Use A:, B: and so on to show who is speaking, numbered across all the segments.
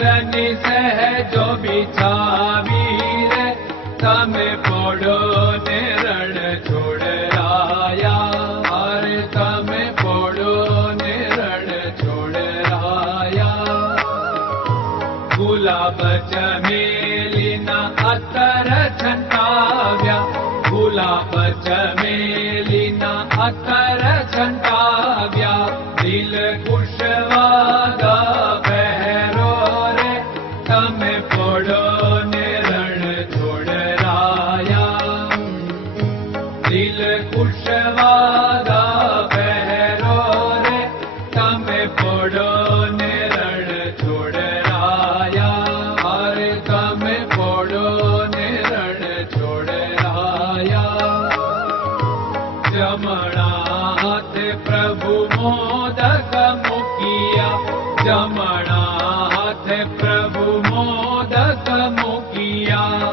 A: सुरनि सह छोड़ राया हर सम पोड़ो ने रण छोड़ राया गुलाब चमेलिना अतर अतर छंटा me por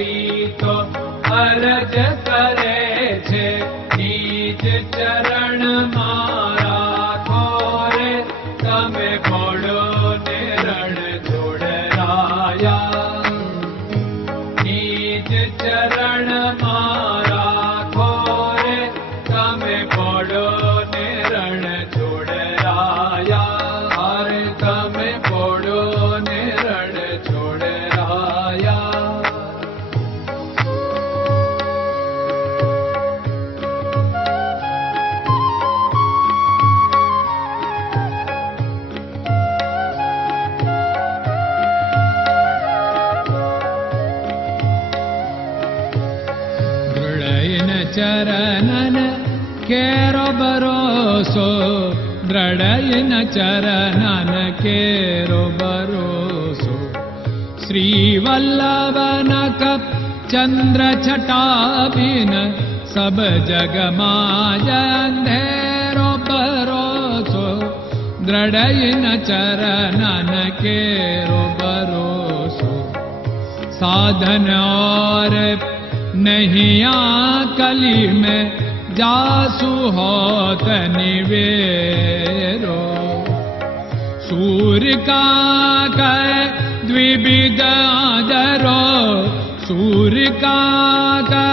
A: ी अरजरे चरणमा रन केरो भरोसो द्रडय न चरन केरो भरोसो श्रीवल्लभ चन्द्र छाबिन सब जगमाजेरो भरोसो द्रडयन चरन केरो भरोसो साधन और नहीं आ कली में जासु होत निवेरो। सूर्य का कै द्विविद आदरो सूर्य का कै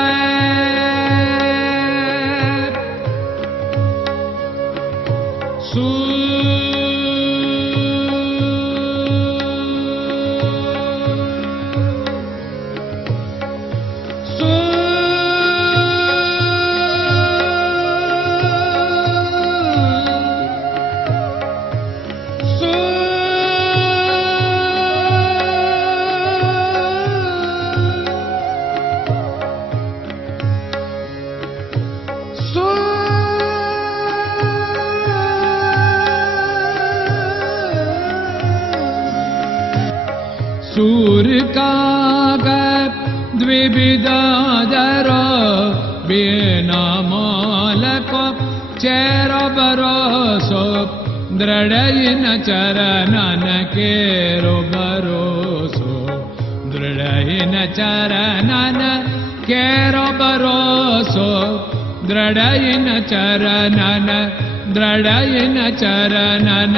A: द्विविदादर बिना मालको चेर बरोसो दृढयिन चरणन केरो बरोसो दृढयिन चरणन केरो बरोसो दृढयिन चरणन दृढयिन चरणन